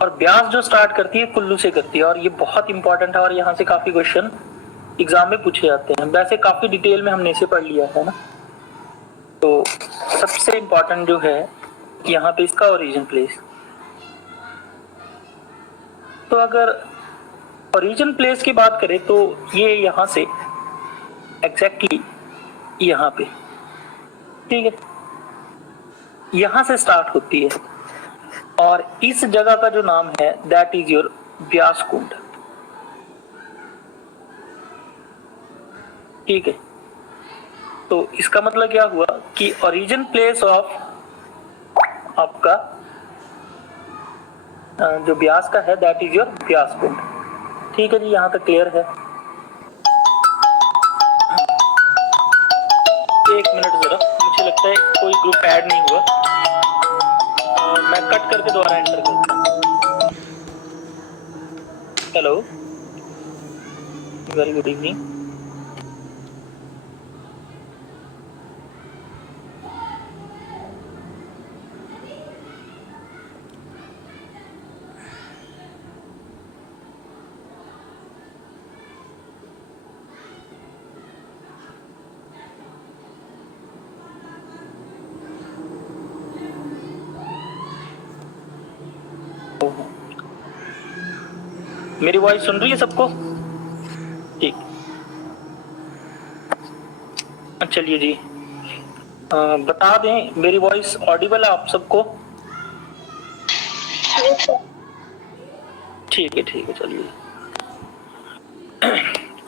और ब्यास जो स्टार्ट करती है कुल्लू से करती है, और ये बहुत इंपॉर्टेंट है और यहाँ से काफी क्वेश्चन एग्जाम में पूछे जाते हैं। वैसे काफी डिटेल में हमने इसे पढ़ लिया है ना। तो सबसे इंपॉर्टेंट जो है यहाँ पे इसका ओरिजिन प्लेस। तो अगर ओरिजिन प्लेस की बात करें तो ये यहाँ से एग्जैक्टली यहाँ पे, ठीक है, यहाँ से स्टार्ट होती है और इस जगह का जो नाम है दैट इज योर ब्यास कुंड, ठीक है। तो इसका मतलब क्या हुआ कि ओरिजिन प्लेस ऑफ आपका जो ब्यास का है दैट इज योर ब्यास कुंड, ठीक है जी। यहां तक क्लियर है? एक मिनट जरा, मुझे लगता है कोई ग्रुप ऐड नहीं हुआ, मैं कट करके दोबारा एंटर करता हूँ। Hello, very good evening. मेरी वॉइस सुन रही है सबको? ठीक, चलिए जी, बता दें मेरी वॉइस ऑडिबल है आप सबको? ठीक है, ठीक है, चलिए।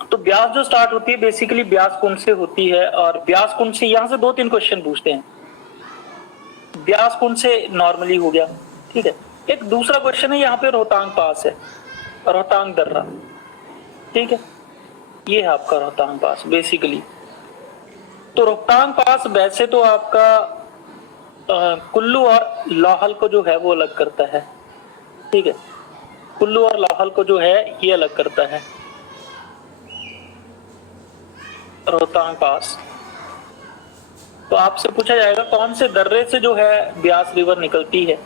तो ब्यास जो स्टार्ट होती है बेसिकली ब्यास कुंड से होती है, और ब्यास कुंड से यहाँ से 2-3 क्वेश्चन पूछते हैं। ब्यास कुंड से नॉर्मली हो गया, ठीक है। एक दूसरा क्वेश्चन है यहाँ पे रोहतांग पास है, रोहतांग दर्रा, ठीक है। ये है आपका रोहतांग पास बेसिकली। तो रोहतांग पास वैसे तो आपका कुल्लू और लाहौल को जो है वो अलग करता है, ठीक है। कुल्लू और लाहौल को जो है ये अलग करता है रोहतांग पास। तो आपसे पूछा जाएगा कौन से दर्रे से जो है ब्यास रिवर निकलती है,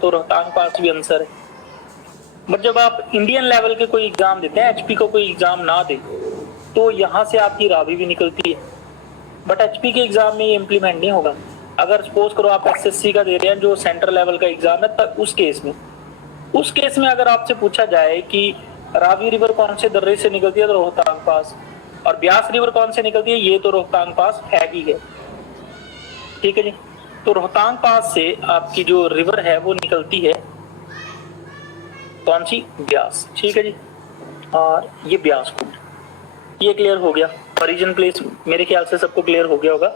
तो रोहतांग पास भी आंसर है। बट जब आप इंडियन लेवल के कोई एग्जाम देते हैं, एचपी को कोई एग्जाम ना दे, तो यहाँ से आपकी रावी भी निकलती है। बट एचपी के एग्जाम में ये इंप्लीमेंट नहीं होगा। अगर सपोज करो आप एसएससी का दे रहे हैं जो सेंट्रल लेवल का एग्जाम है, तब उस केस में अगर आपसे पूछा जाए कि रावी रिवर कौन से दर्रे से निकलती है, तो रोहतांग पास, और ब्यास रिवर कौन से निकलती है, ये तो रोहतांग पास है ही है, ठीक है जी। तो रोहतांग पास से आपकी जो रिवर है वो निकलती है कौन सी, ब्यास, ठीक है जी। और ये ब्यास कुंड, ये क्लियर हो गया। ओरिजिन प्लेस मेरे ख्याल से सबको क्लियर हो गया होगा।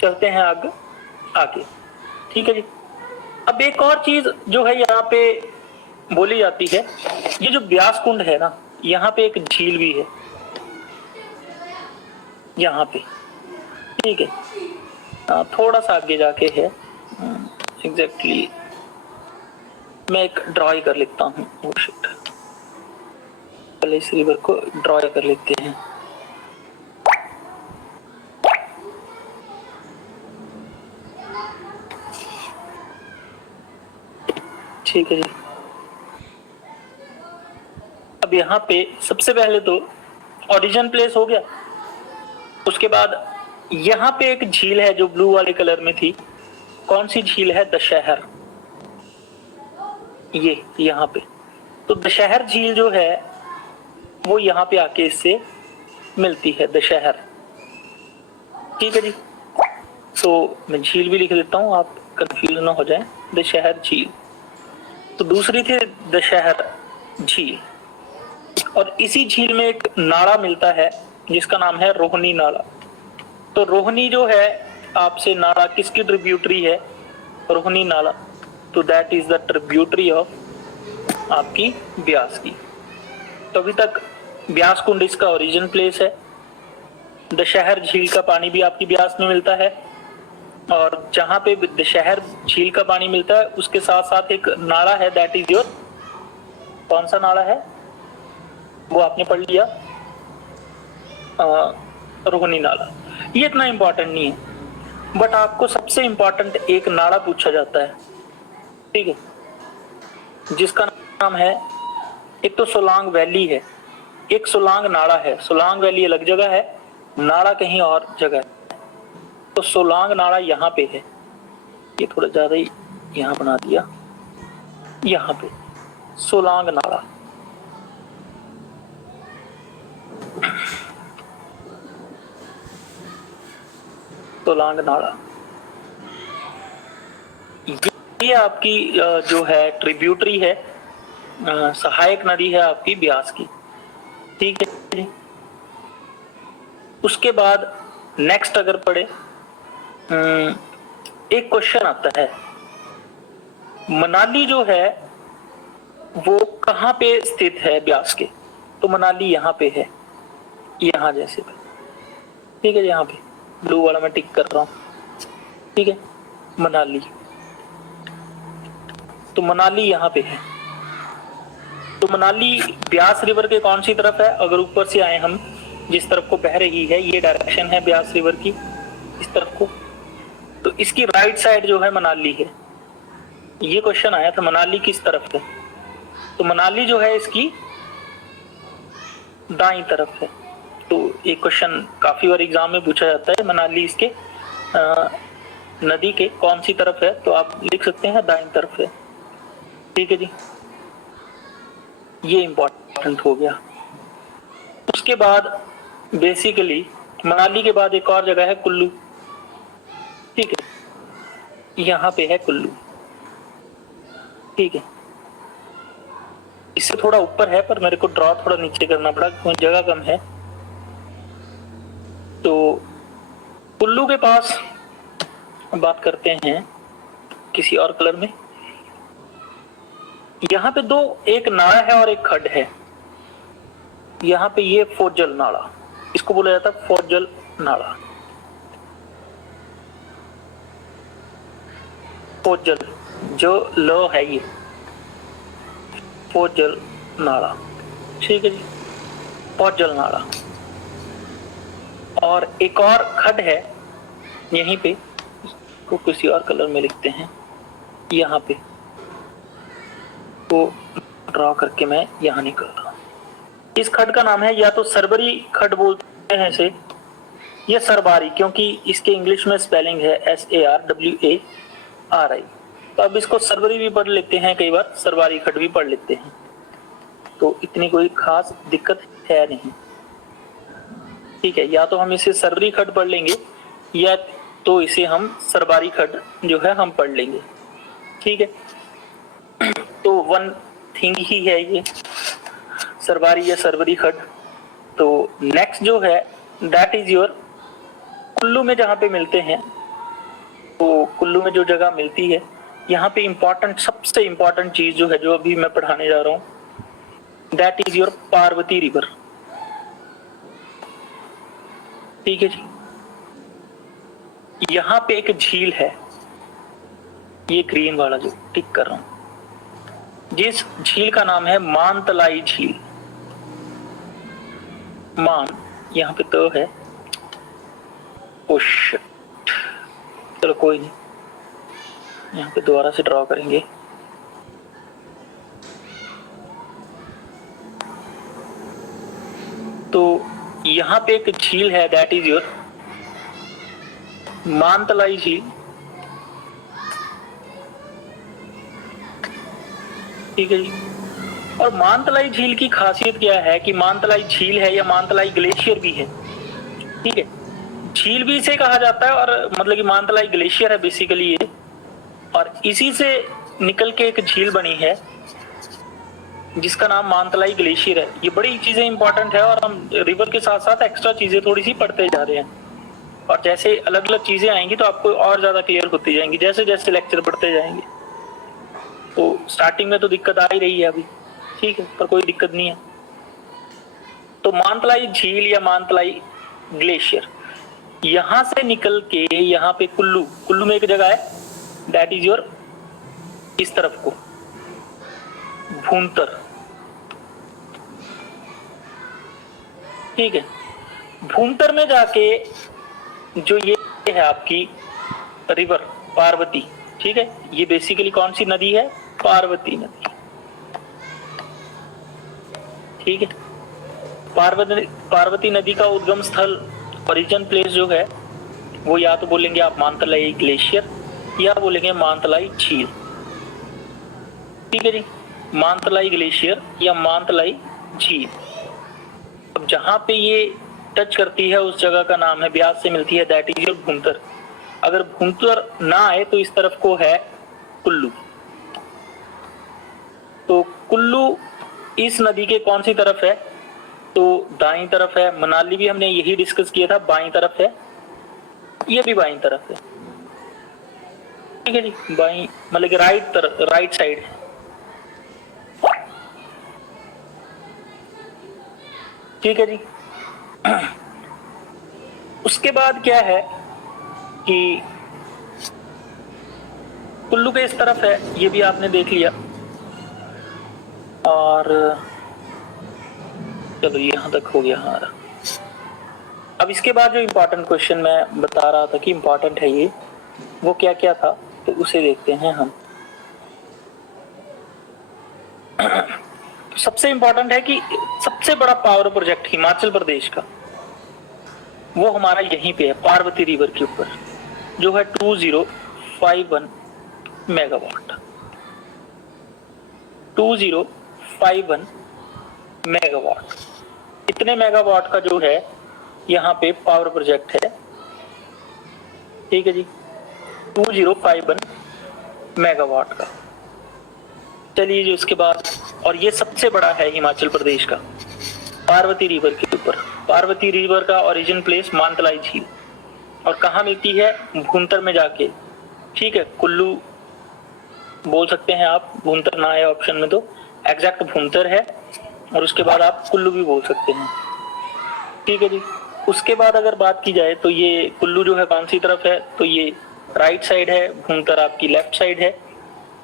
चलते हैं आगे, ठीक है जी। अब एक और चीज जो है यहाँ पे बोली जाती है, ये जो ब्यास कुंड है ना, यहाँ पे एक झील भी है यहाँ पे, ठीक है। थोड़ा सा आगे जाके है एग्जैक्टली, मैं एक ड्रॉ कर लेता हूँ। वो शिट, पहले इस रिवर को ड्रॉ कर लेते हैं। ठीक है जी। अब यहाँ पे सबसे पहले तो ओरिजिन प्लेस हो गया, उसके बाद यहाँ पे एक झील है जो ब्लू वाले कलर में थी। कौन सी झील है, दशहर, ये यहाँ पे। तो दशहर झील जो है वो यहाँ पे आके इससे मिलती है, दशहर, ठीक है जी। तो मैं झील भी लिख देता हूँ, आप कंफ्यूज ना हो जाए, दशहर झील। तो दूसरी थी दशहर झील, और इसी झील में एक नाला मिलता है जिसका नाम है रोहनी नाला। तो रोहनी जो है आपसे नाला किसकी ट्रिब्यूटरी है, रोहनी नाला, तो that is the tributary of आपकी ब्यास की। तो अभी तक ब्यास कुंड इसका ओरिजिन प्लेस है, दशहर झील का पानी भी आपकी ब्यास में मिलता है, और जहां पे दशहर झील का पानी मिलता है उसके साथ साथ एक नाला है दैट इज योर, कौन सा नाला है वो आपने पढ़ लिया, रोहनी नाला। ये इतना इंपॉर्टेंट नहीं है, बट आपको सबसे इंपॉर्टेंट एक नाला पूछा जाता है, ठीक है, जिसका नाम है, एक तो सोलांग वैली है, एक सोलांग नाला है। सोलांग वैली अलग जगह है, नाला कहीं और जगह है। तो सोलांग नाला यहाँ पे है, ये थोड़ा ज्यादा ही यहाँ बना दिया, यहाँ पे सोलांग नाला। सोलांग नाला ये आपकी जो है ट्रिब्यूटरी है, सहायक नदी है आपकी ब्यास की। ठीक है जी। उसके बाद नेक्स्ट अगर पढ़े, एक क्वेश्चन आता है, मनाली जो है वो कहाँ पे स्थित है ब्यास के? तो मनाली यहाँ पे है, यहाँ जैसे पे। ठीक है, यहाँ पे ब्लू वाला मैं टिक कर रहा हूँ। ठीक है, मनाली, तो मनाली यहाँ पे है। तो मनाली ब्यास रिवर के कौन सी तरफ है? अगर ऊपर से आए हम, जिस तरफ को बह रही है, ये डायरेक्शन है ब्यास रिवर की, इस तरफ को, तो इसकी राइट साइड जो है मनाली है। ये क्वेश्चन आया था, मनाली किस तरफ है? तो मनाली जो है इसकी दाईं तरफ है। तो एक क्वेश्चन काफी बार एग्जाम में पूछा जाता है, मनाली इसके नदी के कौन सी तरफ है? तो आप लिख सकते हैं दाईं तरफ है। ठीक है जी, ये इंपॉर्टेंट हो गया। उसके बाद बेसिकली मनाली के बाद एक और जगह है कुल्लू। ठीक है, यहाँ पे है कुल्लू। ठीक है, इससे थोड़ा ऊपर है, पर मेरे को ड्रॉ थोड़ा नीचे करना पड़ा क्योंकि जगह कम है। तो कुल्लू के पास बात करते हैं किसी और कलर में। यहाँ पे दो, एक नाला है और एक खड्ड है। यहाँ पे ये फोजल नाला, इसको बोला जाता है फोजल नाला। फोजल जो लो है, ये फोजल नाला। ठीक है जी, फोजल नाला। और एक और खड्ड है यहीं पे, को किसी और कलर में लिखते हैं, यहाँ पे को ड्रॉ करके मैं यहाँ निकल रहा हूँ। इस खड्ड का नाम है, या तो सरबरी खड्ड बोलते हैं इसे, या सरबारी, क्योंकि इसके इंग्लिश में स्पेलिंग है SARWARI। तो अब इसको सरबरी भी पढ़ लेते हैं, कई बार सरबारी खड्ड भी पढ़ लेते हैं, तो इतनी कोई खास दिक्कत है नहीं। ठीक है, या तो हम इसे सरबरी खड्ड पढ़ लेंगे, या तो इसे हम सरबारी खड्ड जो है हम पढ़ लेंगे। ठीक है, तो वन थिंग ही है ये, सरबारी या सरबरी खड्ड। तो नेक्स्ट जो है दैट इज योर कुल्लू में जहाँ पे मिलते हैं। तो कुल्लू में जो जगह मिलती है, यहाँ पे इंपॉर्टेंट, सबसे इंपॉर्टेंट चीज जो है, जो अभी मैं पढ़ाने जा रहा हूँ, that is your Parvati river. ठीक है जी, यहाँ पे एक झील है, ये ग्रीन वाला जो टिक कर रहा हूं, जिस झील का नाम है मानतलाई झील। मान यहाँ पे तो है, चलो कोई नहीं, यहाँ पे दोबारा से ड्रॉ करेंगे। तो यहाँ पे एक झील है, दैट इज योर मानतलाई झील। ठीक है जी, और मानतलाई झील की खासियत क्या है कि मानतलाई झील है या मानतलाई ग्लेशियर भी है। ठीक है, झील भी इसे कहा जाता है, और मतलब कि मानतलाई ग्लेशियर है बेसिकली ये, और इसी से निकल के एक झील बनी है जिसका नाम मानतलाई ग्लेशियर है। ये बड़ी चीजें इंपॉर्टेंट है, और हम रिवर के साथ साथ एक्स्ट्रा चीजें थोड़ी सी पढ़ते जा रहे हैं, और जैसे अलग अलग चीजें आएंगी तो आपको और ज्यादा क्लियर होती जाएंगी जैसे जैसे लेक्चर पढ़ते जाएंगे। तो स्टार्टिंग में तो दिक्कत आ ही रही है अभी, ठीक है, पर कोई दिक्कत नहीं है। तो मानतलाई झील या मानतलाई ग्लेशियर, यहां से निकल के यहाँ पे कुल्लू, कुल्लू में एक जगह है, दैट इज योर इस तरफ को भूंतर। ठीक है, भूंतर में जाके जो ये है आपकी रिवर पार्वती। ठीक है, ये बेसिकली कौन सी नदी है? पार्वती नदी। ठीक है। पार्वती नदी का उद्गम स्थल, ओरिजिन प्लेस जो है वो या तो बोलेंगे आप मानतलाई ग्लेशियर या बोलेंगे मानतलाई झील। ठीक है जी, मानतलाई ग्लेशियर या मानतलाई झील। अब जहां पे ये टच करती है उस जगह का नाम है, ब्यास से मिलती है, दैट इज योर भुंतर। अगर भुंतर ना आए तो इस तरफ को है कुल्लू। तो कुल्लू इस नदी के कौन सी तरफ है? तो दाईं तरफ है। मनाली भी हमने यही डिस्कस किया था, बाईं तरफ है, ये भी बाईं तरफ है। ठीक है जी, बाईं मतलब कि राइट साइड है। ठीक है जी। उसके बाद क्या है कि कुल्लू के इस तरफ है, ये भी आपने देख लिया। और चलो यहां तक हो गया हमारा। अब इसके बाद जो इम्पोर्टेंट क्वेश्चन मैं बता रहा था कि इम्पोर्टेंट है ये, वो क्या क्या था, तो उसे देखते हैं हम। सबसे इम्पोर्टेंट है कि सबसे बड़ा पावर प्रोजेक्ट हिमाचल प्रदेश का वो हमारा यहीं पे है, पार्वती रिवर के ऊपर, जो है 2051 मेगावाट। 2051 मेगावाट, इतने मेगावाट का जो है यहाँ पे पावर प्रोजेक्ट है। ठीक है जी, 2051 मेगावाट का। चलिए जी, उसके बाद, और ये सबसे बड़ा है हिमाचल प्रदेश का, पार्वती रिवर के ऊपर। पार्वती रिवर का ओरिजिन प्लेस मानतलाई झील, और कहाँ मिलती है? भुंतर में जाके। ठीक है, कुल्लू बोल सकते हैं आप, भुंतर ना है ऑप्शन में तो एग्जैक्ट भुंतर है, और उसके बाद आप कुल्लू भी बोल सकते हैं। ठीक है जी। उसके बाद अगर बात की जाए तो ये कुल्लू जो है कौन सी तरफ है? तो ये राइट साइड है, भुंतर आपकी लेफ्ट साइड है।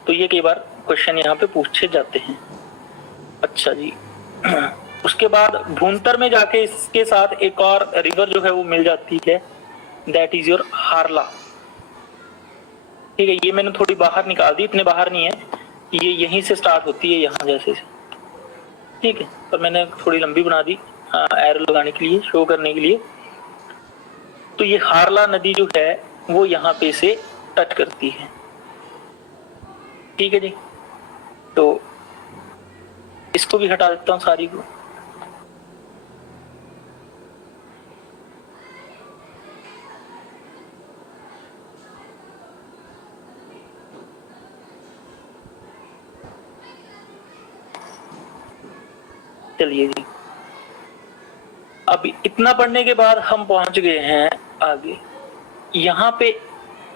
तो ये कई बार क्वेश्चन यहाँ पे पूछे जाते हैं। अच्छा जी। उसके बाद भुंतर में जाके इसके साथ एक और रिवर जो है वो मिल जाती है, दैट इज योर हारला। ठीक है, ये मैंने थोड़ी बाहर निकाल दी, इतने बाहर नहीं है, ये यहीं से स्टार्ट होती है, यहाँ जैसे से। ठीक है, पर मैंने थोड़ी लंबी बना दी एरो लगाने के लिए, शो करने के लिए। तो ये हारला नदी जो है वो यहाँ पे से टच करती है। ठीक है जी, तो इसको भी हटा देता हूँ सारी को। चलिए जी, अब इतना पढ़ने के बाद हम पहुंच गए हैं आगे। यहाँ पे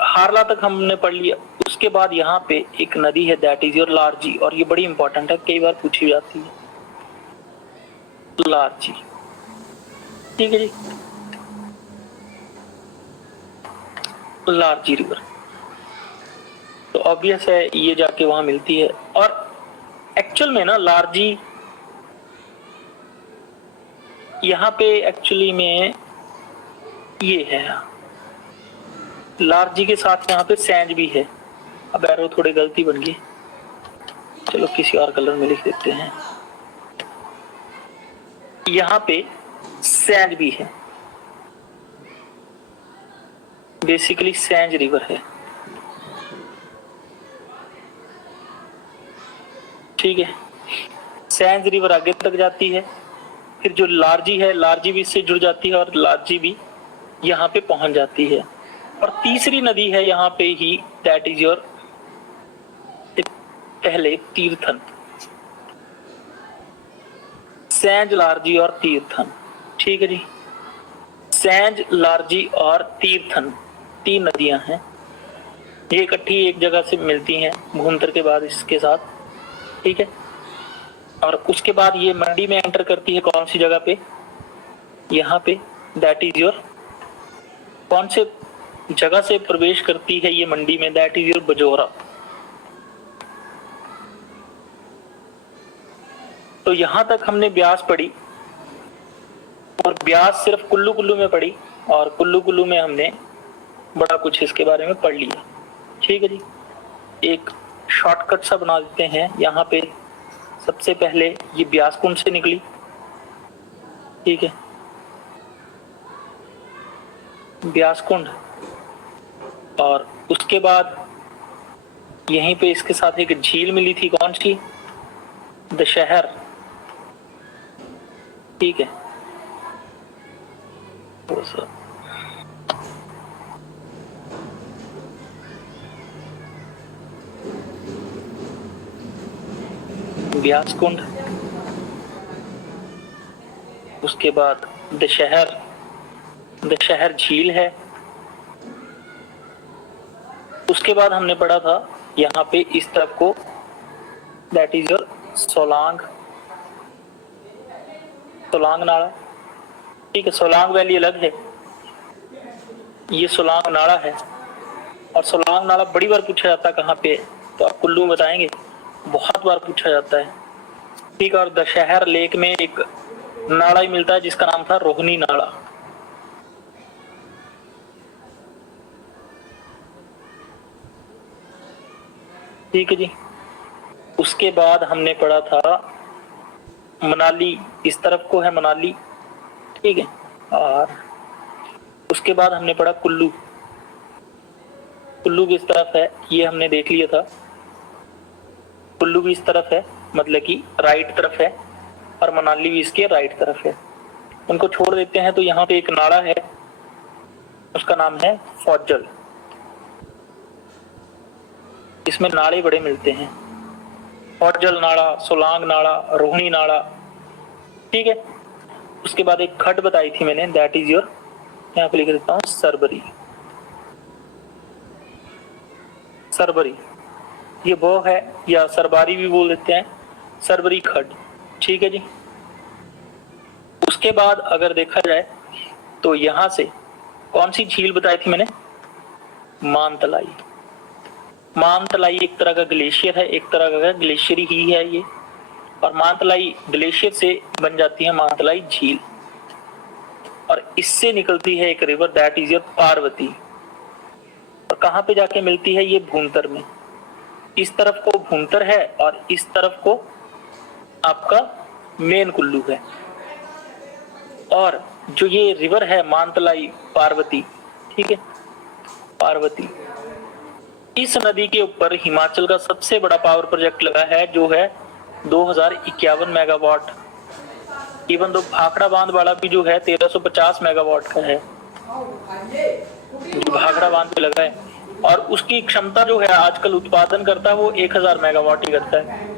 हारला तक हमने पढ़ लिया। उसके बाद यहाँ पे एक नदी है, दैट इज योर लारजी, और ये बड़ी इंपॉर्टेंट है, कई बार पूछी जाती है, लारजी। ठीक है जी, लारजी रिवर। तो ऑब्वियस है ये जाके वहां मिलती है, और एक्चुअल में ना लारजी यहाँ पे एक्चुअली में ये है, लारजी के साथ यहाँ पे सैंज भी है। अब एरो थोड़ी गलती बन गई, चलो किसी और कलर में लिख देते हैं। यहाँ पे सैंज भी है, बेसिकली सैंज रिवर है। ठीक है, सैंज रिवर आगे तक जाती है, फिर जो लारजी है, लारजी भी इससे जुड़ जाती है, और लारजी भी यहाँ पे पहुंच जाती है। और तीसरी नदी है यहाँ पे ही, दैट इज योर पहले तीर्थन, सैंज, लारजी और तीर्थन। ठीक है जी, सैंज, लारजी और तीर्थन, तीन नदियां हैं, ये इकट्ठी एक जगह से मिलती हैं भुंतर के बाद इसके साथ। ठीक है, और उसके बाद ये मंडी में एंटर करती है, कौन सी जगह पे? यहाँ पे, दैट इज योर, कौन से जगह से प्रवेश करती है ये मंडी में? That is your Bajaura. तो यहां तक हमने ब्यास पढ़ी, और ब्यास सिर्फ कुल्लू कुल्लू में पढ़ी, और कुल्लू कुल्लू में हमने बड़ा कुछ इसके बारे में पढ़ लिया। ठीक है जी, एक शॉर्टकट सा बना देते हैं, यहाँ पे सबसे पहले ये ब्यास कुंड से निकली, ठीक है, ब्यास कुंड, और उसके बाद यहीं पे इसके साथ एक झील मिली थी, कौन सी, दशहर, ठीक है, तो सर ब्यास कुंड, उसके बाद दशहर, दशहर झील है, उसके बाद हमने पढ़ा था यहाँ पे इस तरफ को, that is your Solang, Solang नाला, ठीक है, सोलांग वैली अलग है, ये सोलांग नाला है, और सोलांग नाला बड़ी बार पूछा जाता है कहाँ पे है, तो आप कुल्लू बताएंगे, बहुत बार पूछा जाता है, ठीक, और दशहर लेक में एक नाला ही मिलता है जिसका नाम था रोहिणी नाला, ठीक है जी। उसके बाद हमने पढ़ा था मनाली, इस तरफ को है मनाली, ठीक है, और उसके बाद हमने पढ़ा कुल्लू, कुल्लू भी इस तरफ है, ये हमने देख लिया था, कुल्लू भी इस तरफ है, मतलब कि राइट तरफ है, और मनाली भी इसके राइट तरफ है। उनको छोड़ देते हैं तो यहाँ पे एक नाला है, उसका नाम है फौजल, इसमें नाले बड़े मिलते हैं, फौजल नाला, सोलांग नाला, रोहिणी नाला, ठीक है। उसके बाद एक खड्ड बताई थी मैंने, दैट इज योर, यहाँ पे लिख देता हूँ सरबरी, सरबरी, ये वो है, या सरबारी भी बोल देते हैं, सरबरी खड्ड, ठीक है जी। उसके बाद अगर देखा जाए तो यहां से कौन सी झील बताई थी मैंने, मानतलाई, मानतलाई एक तरह का ग्लेशियर है, एक तरह का ग्लेशियर ही है ये, और मानतलाई ग्लेशियर से बन जाती है मानतलाई झील, और इससे निकलती है एक river, that is your Parvati, और कहां पे जाके मिलती है, ये भूंतर में, इस तरफ को भूंतर है और इस तरफ को आपका मेन कुल्लू है, और जो ये रिवर है मानतलाई पार्वती, ठीक है, पार्वती, इस नदी के ऊपर हिमाचल का सबसे बड़ा पावर प्रोजेक्ट लगा है, जो है 2051 मेगावाट, इवन तो भाखड़ा बांध वाला भी जो है 1350 मेगावाट का है, जो भाखड़ा बांध पे लगा है, और उसकी क्षमता जो है आजकल उत्पादन करता है वो 1000 मेगावाट ही करता है।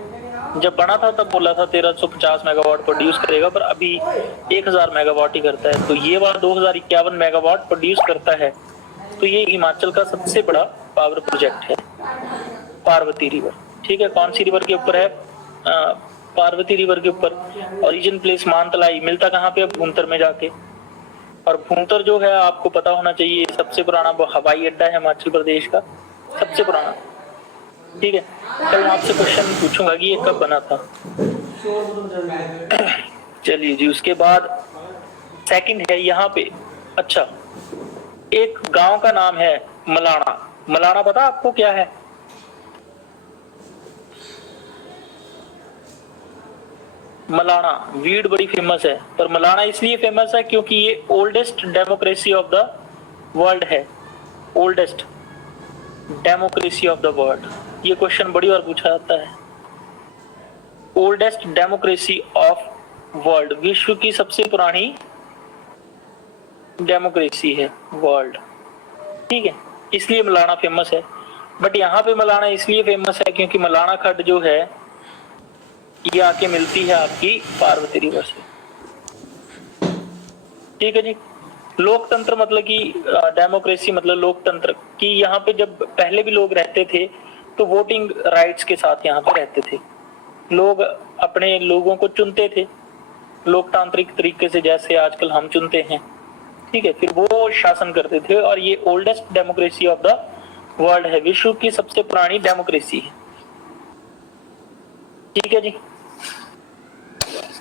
जब बना था तब बोला था 1350 मेगावाट प्रोड्यूस करेगा, पर अभी 1000 मेगावाट ही करता है, तो ये वाला 2051 मेगावाट प्रोड्यूस करता है, तो ये हिमाचल का सबसे बड़ा पावर प्रोजेक्ट है, पार्वती रिवर, ठीक है। कौन सी रिवर के ऊपर है, पार्वती रिवर के ऊपर, ओरिजिन प्लेस मानतलाई, मिलता कहाँ पे, भूंतर में जाके, और भूंतर जो है आपको पता होना चाहिए सबसे पुराना हवाई अड्डा है हिमाचल प्रदेश का, सबसे पुराना, ठीक है। कल मैं आपसे क्वेश्चन पूछूंगा कि ये कब बना था। चलिए जी, उसके बाद सेकंड है यहाँ पे, अच्छा, एक गांव का नाम है मलाना, मलाना पता आपको क्या है, मलाना वीड बड़ी फेमस है, पर मलाना इसलिए फेमस है क्योंकि ये oldest democracy of the world है, oldest democracy of the world, ये क्वेश्चन बड़ी बार पूछा जाता है, ओल्डेस्ट डेमोक्रेसी ऑफ वर्ल्ड, विश्व की सबसे पुरानी डेमोक्रेसी है वर्ल्ड, ठीक है, इसलिए मलाना फेमस है। बट यहाँ पे मलाना इसलिए फेमस है क्योंकि मलाना खड्ड जो है ये आके मिलती है आपकी पार्वती रिवर से, ठीक है जी। लोकतंत्र मतलब कि डेमोक्रेसी मतलब लोकतंत्र की, यहाँ पे जब पहले भी लोग रहते थे तो वोटिंग राइट्स के साथ यहाँ पे रहते थे, लोग अपने लोगों को चुनते थे लोकतांत्रिक तरीके से, जैसे आजकल हम चुनते हैं, ठीक है, फिर वो शासन करते थे, और ये oldest democracy of the world है, विश्व की सबसे पुरानी डेमोक्रेसी है, ठीक है जी।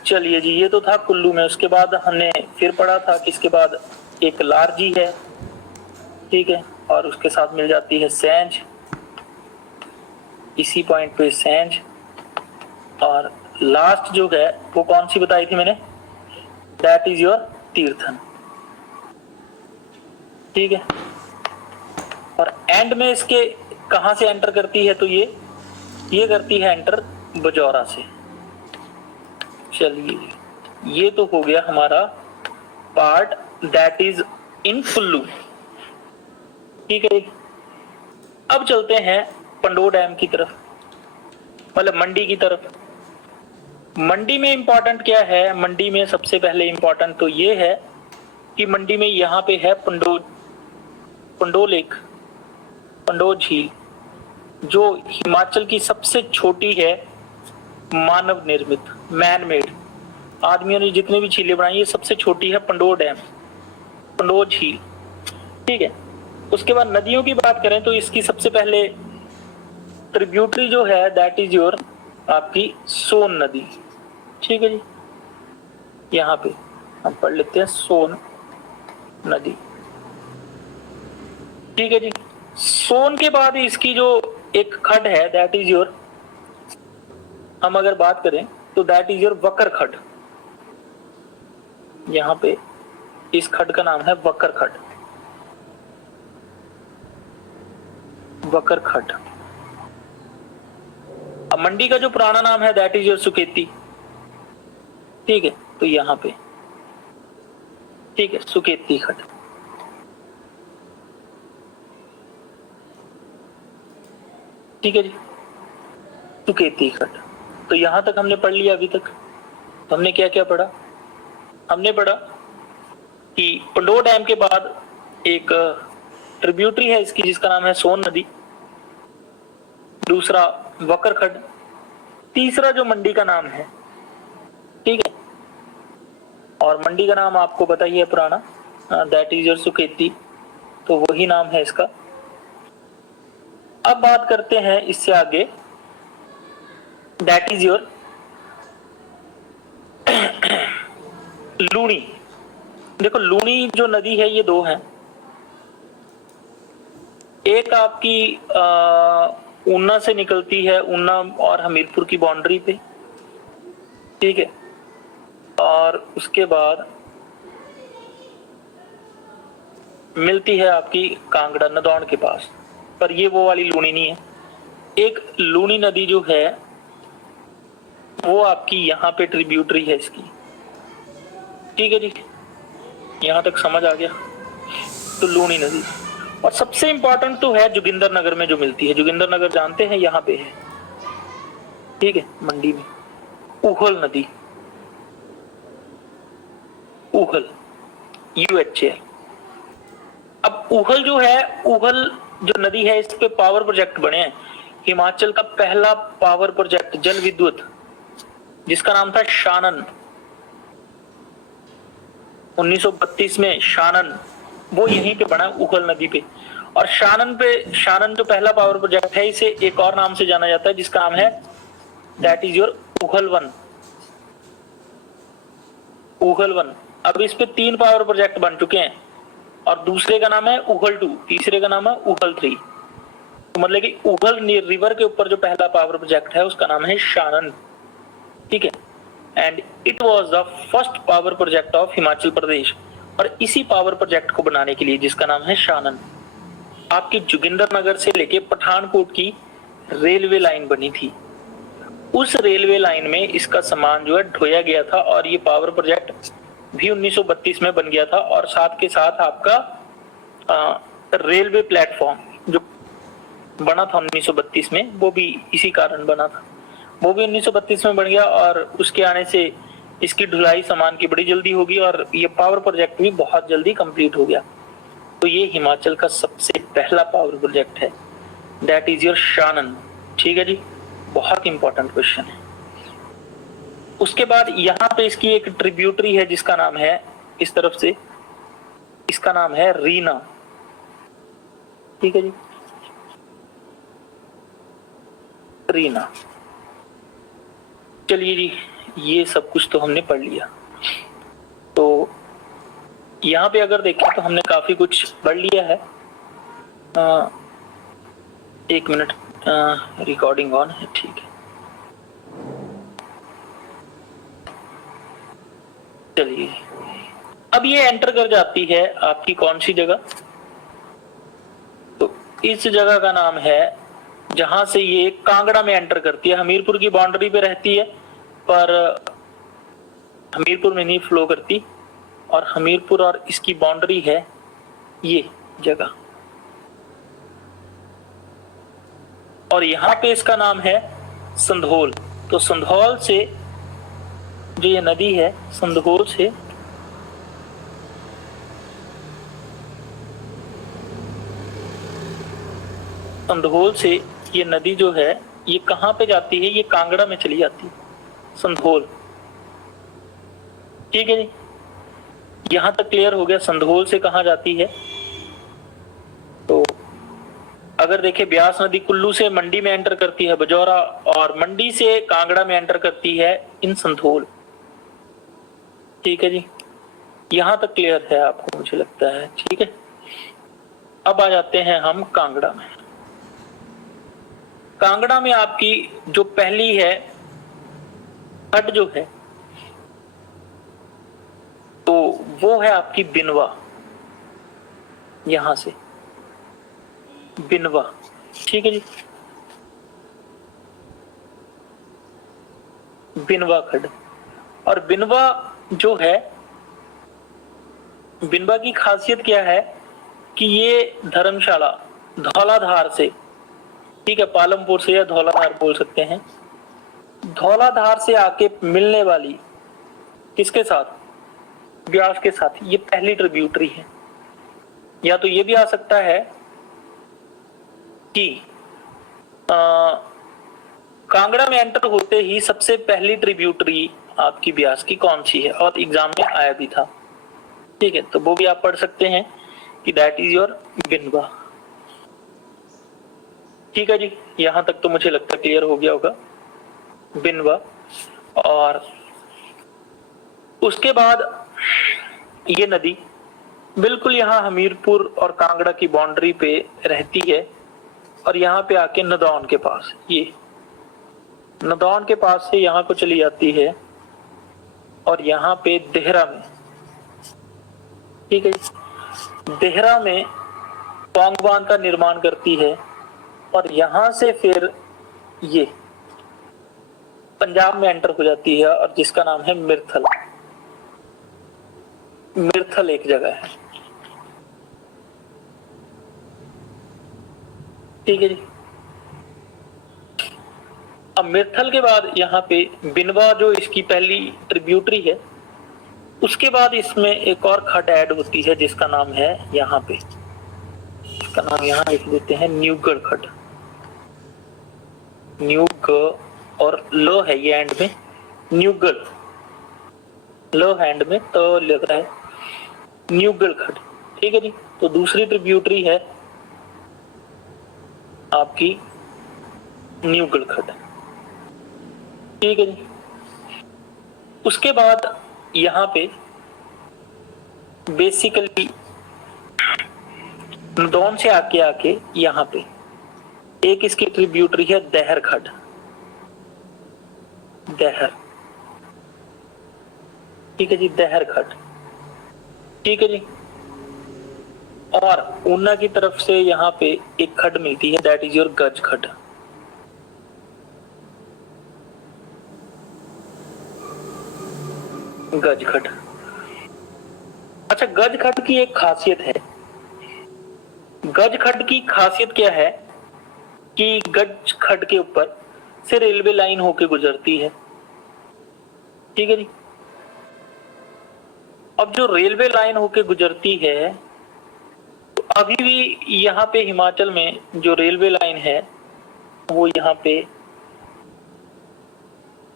चलिए जी, ये तो था कुल्लू में। उसके बाद हमने फिर पढ़ा था कि इसके बाद एक लारजी है, ठीक है, और उसके साथ मिल जाती है सैंज, इसी पॉइंट पे सैंज, और लास्ट जो है वो कौन सी बताई थी मैंने, दैट इज योर तीर्थन, ठीक है। और एंड में इसके कहां से एंटर करती है, तो ये करती है एंटर बजौरा से। चलिए ये तो हो गया हमारा part that is in Kullu, ठीक है। अब चलते हैं पंडोह डैम की तरफ, मतलब मंडी की तरफ। मंडी में इंपॉर्टेंट क्या है, मंडी में सबसे पहले इंपॉर्टेंट तो ये है कि मंडी में यहाँ पे है पंडोह लेक, पंडोह झील, जो हिमाचल की सबसे छोटी है मानव निर्मित, मैन मेड, आदमियों ने जितने भी झीलें बनाई ये सबसे छोटी है पंडोह डैम, पंडोह झील, ठीक है। उसके बाद नदियों की बात करें तो इसकी सबसे पहले ट्रिब्यूटरी जो है दैट इज योर आपकी सोन नदी, ठीक है जी। यहाँ पे हम पढ़ लेते हैं सोन नदी, ठीक है जी। सोन के बाद इसकी जो एक खड है दैट इज योर, हम अगर बात करें तो दैट इज योर वकर खड। यहाँ पे इस खड का नाम है वकर खड, वकर खड। अब मंडी का जो पुराना नाम है दैट इज योर सुकेती, ठीक है। तो यहाँ पे ठीक है सुकेती खड, ठीक है जी, सुकेती खड। तो यहां तक हमने पढ़ लिया। अभी तक तो हमने क्या क्या पढ़ा, हमने पढ़ा कि पंडोह डैम के बाद एक ट्रिब्यूटरी है इसकी जिसका नाम है सोन नदी, दूसरा वकर खड, तीसरा जो मंडी का नाम है, ठीक है। और मंडी का नाम आपको पता ही है पुराना, दैट इज योर सुकेती, तो वही नाम है इसका। अब बात करते हैं इससे आगे, दैट इज योर लूनी। देखो लूनी जो नदी है ये दो है, एक आपकी ऊना से निकलती है, ऊना और हमीरपुर की बाउंड्री पे, ठीक है। और उसके बाद मिलती है आपकी कांगड़ा नदौन के पास, पर ये वो वाली लूनी नहीं है। एक लूनी नदी जो है वो आपकी यहाँ पे ट्रिब्यूटरी है इसकी, ठीक है जी। यहां तक समझ आ गया। तो लूनी नदी, और सबसे इंपॉर्टेंट तो है जोगिंदर नगर में जो मिलती है, जोगिंदर नगर जानते हैं यहाँ पे है, ठीक है, मंडी में। उहल नदी, उहल UHL। अब उहल जो है, उहल जो नदी है इस पे पावर प्रोजेक्ट बने हैं। हिमाचल का पहला पावर प्रोजेक्ट जल विद्युत जिसका नाम था शानन, 1932 में शानन, वो यहीं पे बना उहल नदी पे। और शानन जो पहला पावर प्रोजेक्ट है इसे एक और नाम से जाना जाता है जिसका नाम है that is your Uhl 1, Uhl 1। अब इस पे 3 पावर प्रोजेक्ट बन चुके हैं, और दूसरे का नाम है उहल 2, तीसरे का नाम है उहल 3। तो मतलब कि उहल रिवर के ऊपर जो पहला पावर प्रोजेक्ट है उसका नाम है शानन, ठीक है। And it was the first power project of Himachal Pradesh. और इसी पावर प्रोजेक्ट को बनाने के लिए जिसका नाम है शानन, आपकी जोगिंदर नगर से लेके पठानकोट की रेलवे लाइन बनी थी। उस रेलवे लाइन में इसका सामान जो है ढोया गया था, और ये पावर प्रोजेक्ट भी 1932 में बन गया था। और साथ के साथ आपका रेलवे प्लेटफॉर्म जो बना था 1932 में, वो भी इसी कारण बना था, वो भी 1932 में बन गया। और उसके आने से इसकी ढुलाई सामान की बड़ी जल्दी होगी, और ये पावर प्रोजेक्ट भी बहुत जल्दी कंप्लीट हो गया। तो ये हिमाचल का सबसे पहला पावर प्रोजेक्ट है, दैट इज योर शानन, ठीक है जी। बहुत इंपॉर्टेंट क्वेश्चन है। उसके बाद यहाँ पे इसकी एक ट्रिब्यूटरी है जिसका नाम है, इस तरफ से इसका नाम है रीना, ठीक है जी, रीना। चलिए जी, ये सब कुछ तो हमने पढ़ लिया। तो यहाँ पे अगर देखें तो हमने काफी कुछ पढ़ लिया है। एक मिनट, रिकॉर्डिंग ऑन है, ठीक है। चलिए, अब ये एंटर कर जाती है आपकी कौन सी जगह, तो इस जगह का नाम है, जहां से ये कांगड़ा में एंटर करती है। हमीरपुर की बाउंड्री पे रहती है, पर हमीरपुर में नहीं फ्लो करती, और हमीरपुर और इसकी बाउंड्री है ये जगह, और यहां पे इसका नाम है संधोल। तो संधोल से जो ये नदी है, संधोल से ये नदी जो है, ये कहां पे जाती है, ये कांगड़ा में चली जाती है, संधोल। ठीक है जी, यहां तक क्लियर हो गया संधोल से कहां जाती है। तो अगर देखें, ब्यास नदी कुल्लू से मंडी में एंटर करती है बजौरा, और मंडी से कांगड़ा में एंटर करती है इन संधोल। ठीक है जी, यहां तक क्लियर है आपको, मुझे लगता है। ठीक है, अब आ जाते हैं हम कांगड़ा में। कांगड़ा में आपकी जो पहली है खड जो है, तो वो है आपकी बिनवा, यहां से बिनवा। ठीक है जी, बिनवा खड। और बिनवा जो है, बिनवा की खासियत क्या है कि ये धर्मशाला धौलाधार से, ठीक है, पालमपुर से या धौलाधार बोल सकते हैं, धौलाधार से आके मिलने वाली किसके साथ, ब्यास के साथ, ये पहली ट्रिब्यूटरी है। या तो ये भी आ सकता है कि कांगड़ा में एंटर होते ही सबसे पहली ट्रिब्यूटरी आपकी ब्यास की कौन सी है, और एग्जाम में आया भी था। ठीक है, तो वो भी आप पढ़ सकते हैं कि दैट इज योर बिनवा। ठीक है जी, यहां तक तो मुझे लगता है क्लियर हो गया होगा, बिनवा। और उसके बाद ये नदी बिल्कुल यहाँ हमीरपुर और कांगड़ा की बाउंड्री पे रहती है, और यहाँ पे आके नदौन के पास, ये नदौन के पास से यहाँ को चली जाती है, और यहाँ पे देहरा में, ठीक है, देहरा में पौंग बांध का निर्माण करती है, और यहां से फिर ये पंजाब में एंटर हो जाती है, और जिसका नाम है मिर्थल। मिर्थल एक जगह है। ठीक है जी, अब मिर्थल के बाद यहाँ पे बिनवा जो इसकी पहली ट्रिब्यूटरी है, उसके बाद इसमें एक और खड ऐड होती है जिसका नाम है, यहाँ पे इसका नाम यहाँ लिख देते हैं न्यूगढ़ खड। न्यूग और लो है ये एंड में, न्यूगढ़, लो हैंड में तो लग रहा है न्यूगढ़ खड। ठीक है जी, तो दूसरी ट्रिब्यूटरी है आपकी न्यूगढ़ खड। ठीक है जी, उसके बाद यहाँ पे बेसिकली नदौन से आके यहाँ पे एक इसकी ट्रिब्यूटरी है देहर खड, देहर। ठीक है जी, देहर खड। ठीक है जी, और ऊना की तरफ से यहाँ पे एक खड मिलती है, दैट इज योर गज खड। गज खड। अच्छा, गज खड की एक खासियत है। गज खड की खासियत क्या है कि गज खड के ऊपर से रेलवे लाइन होके गुजरती है। ठीक है जी, अब जो रेलवे लाइन होके गुजरती है, तो अभी भी यहाँ पे हिमाचल में जो रेलवे लाइन है, वो यहाँ पे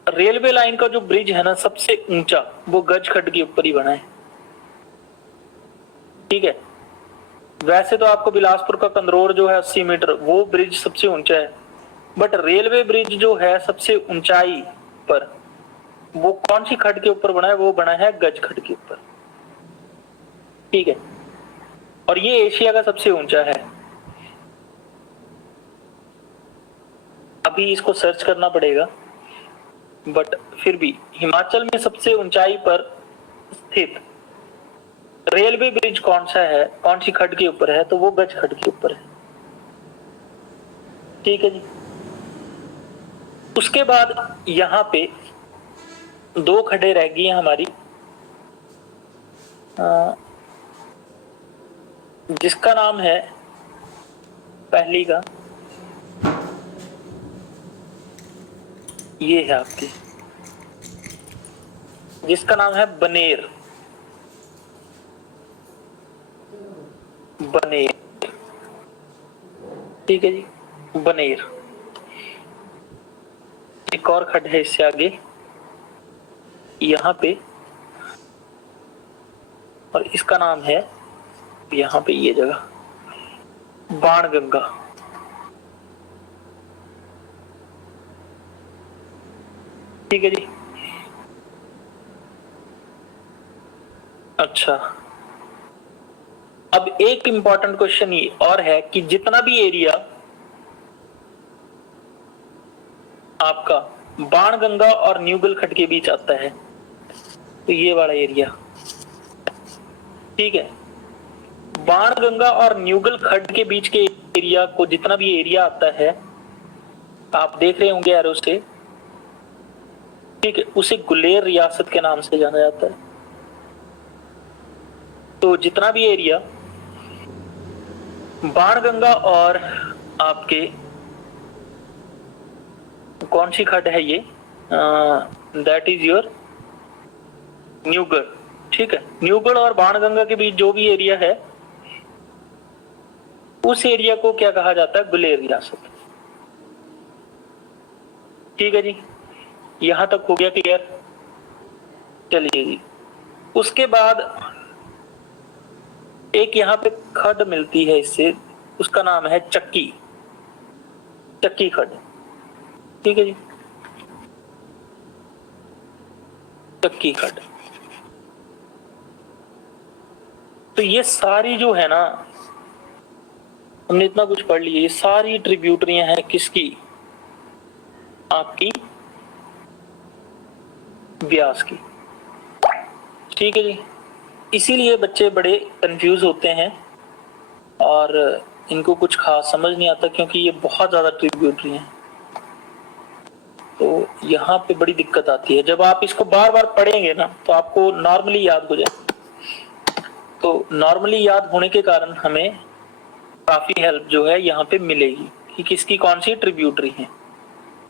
रेलवे लाइन का जो ब्रिज है ना सबसे ऊंचा, वो गज खड के ऊपर ही बना है। ठीक है, वैसे तो आपको बिलासपुर का कंदरौर जो है 80 मीटर, वो ब्रिज सबसे ऊंचा है, बट रेलवे ब्रिज जो है सबसे ऊंचाई पर, वो कौन सी खड के ऊपर बना है, वो बना है गज खड के ऊपर। ठीक है, और ये एशिया का सबसे ऊंचा है। अभी इसको सर्च करना पड़ेगा, बट फिर भी हिमाचल में सबसे ऊंचाई पर स्थित रेलवे ब्रिज कौन सा है, कौन सी खड्ड के ऊपर है, तो वो गज खड्ड के ऊपर है। ठीक है जी। उसके बाद यहां पे दो खड्डे रह गई हैं हमारी, जिसका नाम है, पहली का ये है आपकी, जिसका नाम है बनेर। बनेर, ठीक है जी, बनेर। एक और खड्ड है इससे आगे यहां पे, और इसका नाम है यहां पे ये जगह बाणगंगा। ठीक है जी। अच्छा, अब एक इंपॉर्टेंट क्वेश्चन ये और है कि जितना भी एरिया आपका बाणगंगा और न्यूगल खड्ड के बीच आता है, तो ये वाला एरिया, ठीक है, बाणगंगा और न्यूगल खड्ड के बीच के एरिया को, जितना भी एरिया आता है, आप देख रहे होंगे एरो से, ठीक है, उसे गुलेर रियासत के नाम से जाना जाता है। तो जितना भी एरिया बाणगंगा और आपके, कौन सी खड्ड है ये, दैट इज योर न्यूगढ़। ठीक है, न्यूगढ़ और बाणगंगा के बीच जो भी एरिया है, उस एरिया को क्या कहा जाता है, गुलेर रियासत। ठीक है जी, यहां तक हो गया क्लियर। चलिए जी, उसके बाद एक यहां पे खड्ड मिलती है इससे, उसका नाम है चक्की, चक्की खड्ड। ठीक है जी, चक्की खड्ड। तो ये सारी जो है ना, हमने इतना कुछ पढ़ लिया, ये सारी ट्रिब्यूटरियां हैं किसकी, आपकी ब्यास की। ठीक है जी, इसीलिए बच्चे बड़े कंफ्यूज होते हैं और इनको कुछ खास समझ नहीं आता, क्योंकि ये बहुत ज्यादा ट्रिब्यूटरी हैं। तो यहाँ पे बड़ी दिक्कत आती है। जब आप इसको बार बार पढ़ेंगे ना, तो आपको नॉर्मली याद हो जाए। तो नॉर्मली याद होने के कारण हमें काफी हेल्प जो है यहाँ पे मिलेगी कि किसकी कौन सी ट्रिब्यूटरी है।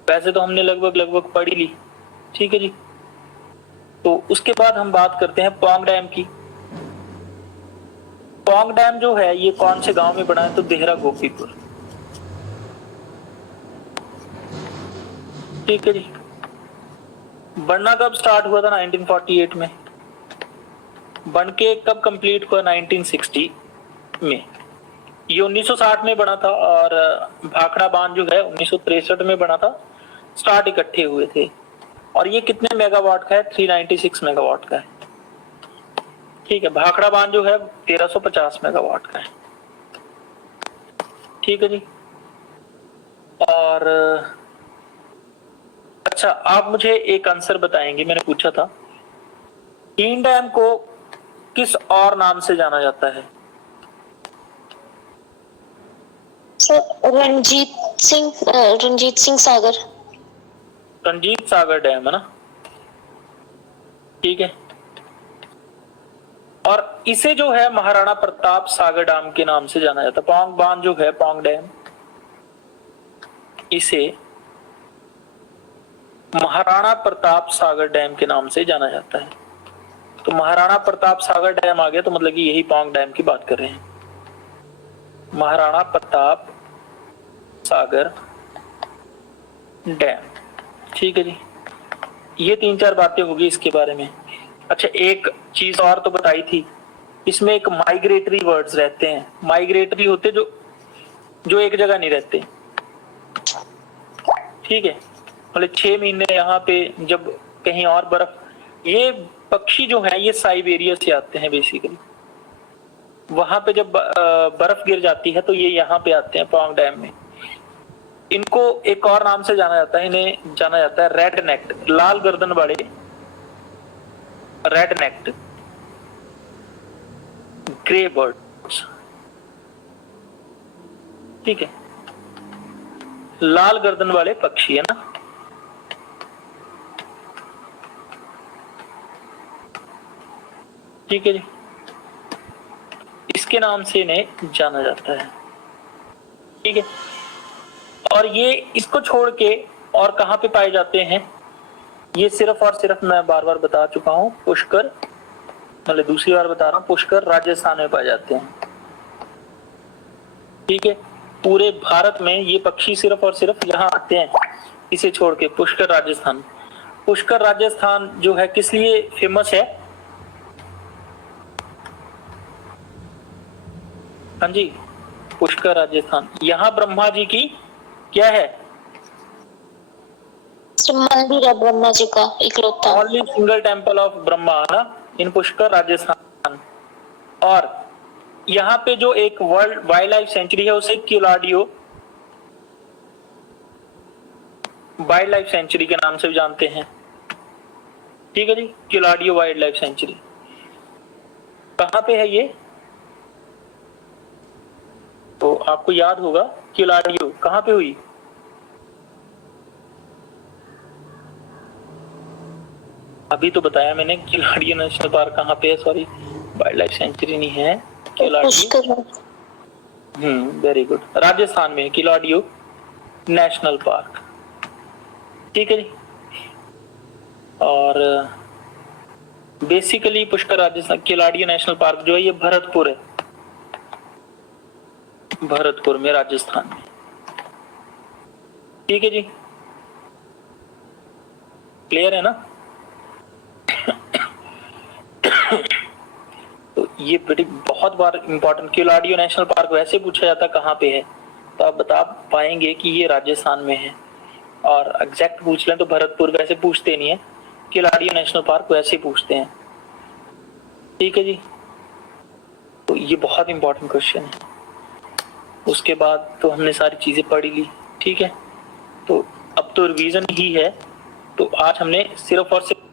वैसे तो हमने लगभग पढ़ ही ली। ठीक है जी, तो उसके बाद हम बात करते हैं पौंग डैम की। पौंग डैम जो है ये कौन से गांव में बना है, तो देहरा गोपीपुर। ठीक है जी, बनना कब स्टार्ट हुआ था, 1948 में। बन के कब कंप्लीट हुआ, 1960 में। ये 1960 में बना था, और भाखड़ा बांध जो है 1963 में बना था। स्टार्ट इकट्ठे हुए थे, और ये कितने मेगावाट का है, 396 मेगावाट का है। ठीक है, भाखड़ा बांध जो है 1350 मेगावाट का है। ठीक है जी, और अच्छा, आप मुझे एक आंसर बताएंगे, मैंने पूछा था कीन डैम को किस और नाम से जाना जाता है। रणजीत सिंह सागर। रंजीत सागर डैम है ना। ठीक है, और इसे जो है महाराणा प्रताप सागर डैम के नाम से जाना जाता है। पौंग बांध जो है, पौंग डैम, इसे महाराणा प्रताप सागर डैम के नाम से जाना जाता है। तो महाराणा प्रताप सागर डैम आ गया, तो मतलब कि यही पौंग डैम की बात कर रहे हैं, महाराणा प्रताप सागर डैम। ठीक है जी, ये 3-4 बातें होगी इसके बारे में। अच्छा, एक चीज और तो बताई थी, इसमें एक माइग्रेटरी वर्ड्स रहते हैं। माइग्रेटरी होते जो एक जगह नहीं रहते। ठीक है, मतलब 6 महीने यहाँ पे, जब कहीं और बर्फ, ये पक्षी जो है ये साइबेरिया से आते हैं बेसिकली। वहां पे जब बर्फ गिर जाती है तो ये यहाँ पे आते हैं पौंग डैम में। इनको एक और नाम से जाना जाता है, इन्हें जाना जाता है रेड नेक्ड, लाल गर्दन वाले रेड नेक्ड। ग्रे बर्ड्स, ठीक है, लाल गर्दन वाले पक्षी है ना। ठीक है जी, इसके नाम से इन्हें जाना जाता है। ठीक है, और ये इसको छोड़ के और कहां पे पाए जाते हैं, ये सिर्फ और सिर्फ मैं बार बार बता चुका हूं, पुष्कर, मतलब दूसरी बार बता रहा हूं, पुष्कर राजस्थान में पाए जाते हैं। ठीक है, पूरे भारत में ये पक्षी सिर्फ और सिर्फ यहाँ आते हैं, इसे छोड़ के, पुष्कर राजस्थान। पुष्कर राजस्थान जो है किस लिए फेमस है? हाँ जी, पुष्कर राजस्थान, यहाँ ब्रह्मा जी की क्या है? मंदिर है ब्रह्मा जी का इकलौता। Only single temple of Brahma ना इन पुष्कर राजस्थान। और यहाँ पे जो एक वर्ल्ड वाइल्ड लाइफ सेंचुरी है उसे किलाडियो वाइल्ड लाइफ सेंचुरी के नाम से भी जानते हैं। ठीक है जी, किलाडियो वाइल्ड लाइफ सेंचुरी कहाँ पे है ये? तो आपको याद होगा किलाडियो कहाँ पे हुई? अभी तो बताया मैंने, किलाडियो नेशनल पार्क कहाँ पे है, सॉरी वाइल्ड लाइफ सेंचुरी नहीं है, किलाडियो। वेरी गुड, राजस्थान में किलाडियो नेशनल पार्क। ठीक है जी, और basically Pushkar Rajasthan Keoladeo national park जो है ये भरतपुर है, भरतपुर में राजस्थान में। ठीक है जी, क्लियर है ना? तो ये बड़ी बहुत बार इंपॉर्टेंट, किलाडियो नेशनल पार्क वैसे पूछा जाता कहाँ पे है, तो आप बता पाएंगे कि ये राजस्थान में है। और एग्जैक्ट पूछ लें तो भरतपुर वैसे पूछते नहीं है, किलाडियो नेशनल पार्क वैसे पूछते हैं। ठीक है जी, तो ये बहुत इंपॉर्टेंट क्वेश्चन है। उसके बाद तो हमने सारी चीजें पढ़ ली। ठीक है, तो अब तो रिवीजन ही है। तो आज हमने सिर्फ और सिर्फ